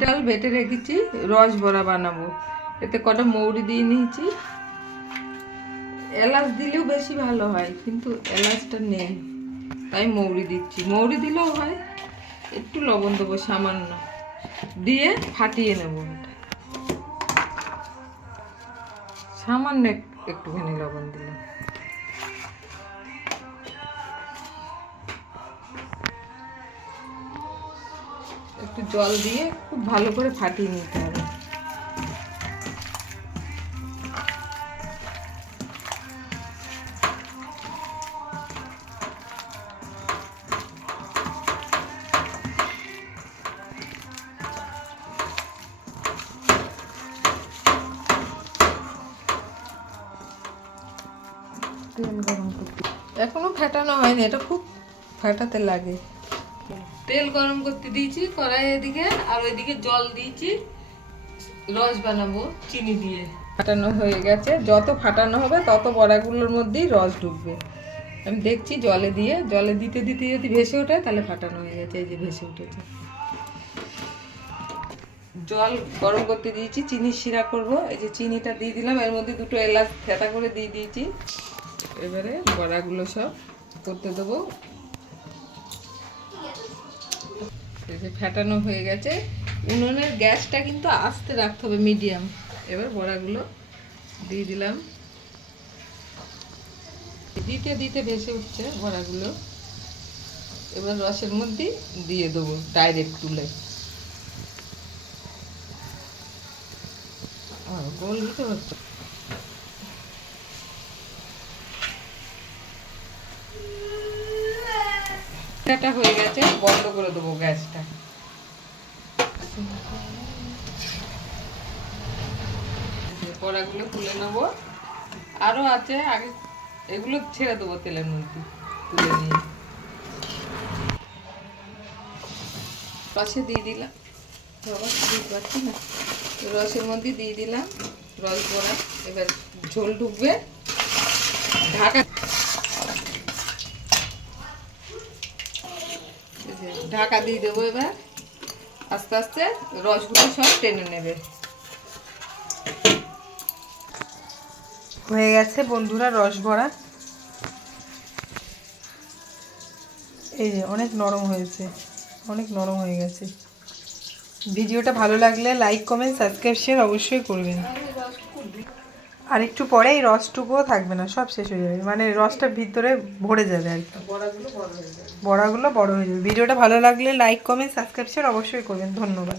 চাল বেটে রেখেছি, রস বড়া বানাবো। এতে কটা মৌরি দিয়ে নিয়েছি। এলাচ দিলেও বেশি ভালো হয়, কিন্তু এলাচটা নেই, তাই মৌরি দিচ্ছি। মৌরি দিলেও হয়। একটু লবণ দেবো সামান্য, দিয়ে ফাটিয়ে নেব। সামান্য একটুখানি লবণ দিলাম। একটু জল দিয়ে খুব ভালো করে ফাটিয়ে নিতে হবে। তেল গরম করতে এখনো ফাটানো হয়নি, এটা খুব ফাটাতে লাগে। তেল গরম করতে দিয়েছি কড়াইয়ের দিকে, আর ওইদিকে জল দিয়েছি রস বানাবো চিনি দিয়ে। ফাটানো হয়ে গেছে, যত ফাটানো হবে তত বড়াগুলোর মধ্যেই রস ঢুকবে। আমি দেখছি জলে দিতে দিতে যদি ভেসে ওঠে তাহলে ফাটানো হয়ে গেছে। এই যে ভেসে উঠেছে। জল গরম করতে দিয়েছি, চিনি শিরা করব। এই যে চিনিটা দিয়ে দিলাম, এর মধ্যে দুটো এলাচ থেঁতা করে দিয়ে দিয়েছি। এবারে বড়াগুলো সব করতে দেবো। এই যে ফাটানো হয়ে গেছে। উনুনের গ্যাসটা কিন্তু আস্তে রাখতে হবে, মিডিয়াম। এবার বড়াগুলো দিয়ে দিলাম। দিতে দিতে ভেসে উঠছে বড়াগুলো। এবার রসের মধ্যে দিয়ে দেবো ডাইরেক্ট তুলে। গোল দিতে হচ্ছে। এটা হয়ে গেছে, বন্ধ করে দেবো গ্যাসটা। বড়াগুলো তুলে নেবো। আরো আছে, আগে এগুলো ছেড়ে দেবো তেলের মধ্যে তুলে নিয়ে। রসে দিয়ে দিলাম, পাচ্ছি না, রসের মধ্যে দিয়ে দিলাম রস বড়া। এবার ঝোল ঢুকবে, ঢাকা ঢাকা দিয়ে দেবো। এবার আস্তে আস্তে রসগুলো সব টেনে নেবে। হয়ে গেছে বন্ধুরা রস বড়া। এই যে অনেক নরম হয়েছে, অনেক নরম হয়ে গেছে। ভিডিওটা ভালো লাগলে লাইক কমেন্ট সাবস্ক্রাইব শেয়ার অবশ্যই করবেন। আর একটু পরে এই রসটুকুও থাকবে না, সব শেষ হয়ে যাবে, মানে রসটা ভিতরে ভরে যাবে আর কি। বড়াগুলো বড় হয়ে যাবে। ভিডিওটা ভালো লাগলে লাইক কমেন্ট সাবস্ক্রাইব শেয়ার অবশ্যই করবেন। ধন্যবাদ।